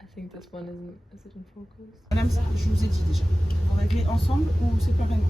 I think this one isn't. Is it in focus? Madame, je vous ai dit déjà. Vous réglez ensemble ou séparément?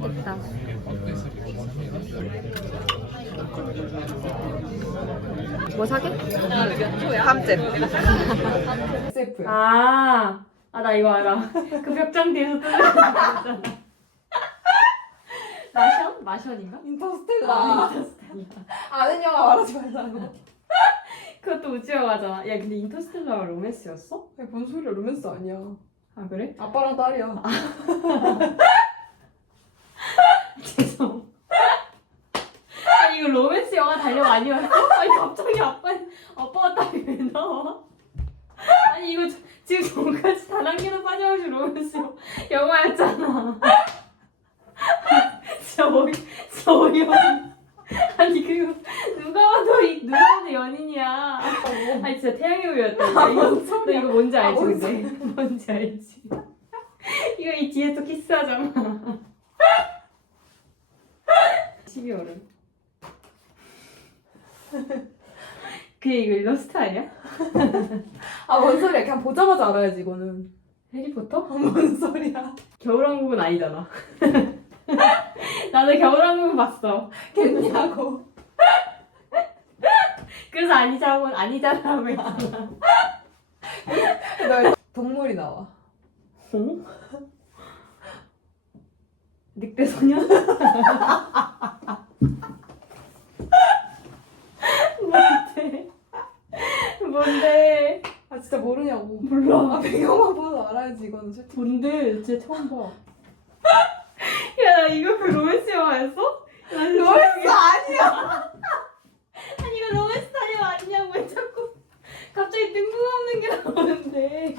맛있겠다. 뭐 사게? SF야. 아, 아, 나 이거 알아. 그 벽장 뒤에서 뜨는 거. 마션? 마션인가? 인터스텔라. 아는 영화 말하지 말라고. 그것도 우주 영화잖아. 야, 근데 인터스텔라가 로맨스였어? 야, 뭔 소리야? 로맨스 아니야. 아, 그래? 아빠랑 딸이야. 죄송. 아니, 이거 로맨스 영화 달력 아니었어? 아니, 갑자기 아빠, 아빠가 딸이 왜 나와? 아니, 이거 저- 지금 전까지 단한 개도 빠짐없이 로맨스 영화였잖아. 진짜 어이, 진짜 어이없네. 아니, 그리고 봐도 연인이야. 아니, 진짜 태양의 후예였다. 아, 이거, 뭔 너. 이거 뭔지 아, 알지, 뭔 근데? 뭔지 알지? 이거 이 뒤에서 키스하잖아. 12월은. 그게 이거 일러스트 아니야? 아, 뭔 소리야? 그냥 보자마자 알아야지, 이거는. 해리포터? 뭔 소리야? 겨울왕국은 아니잖아. 나도 겨울왕국 봤어. 겠냐고. 그래서 아니자고 아니잖아라고 했잖아. 너 동물이 나와. 어? 늑대 소년? 뭔데? 뭔데? 아, 진짜 모르냐고. 몰라. 아, 배경만 보고 알아야지, 이거는 솔직히. 뭔데? 진짜 처음 봐. 야, 나 이거 그 로맨스 영화였어? 나 진짜 로맨스 아니야! 아니 이거 로맨스 타령 아니냐고 왜 자꾸 갑자기 뜬금없는 게 나 오는데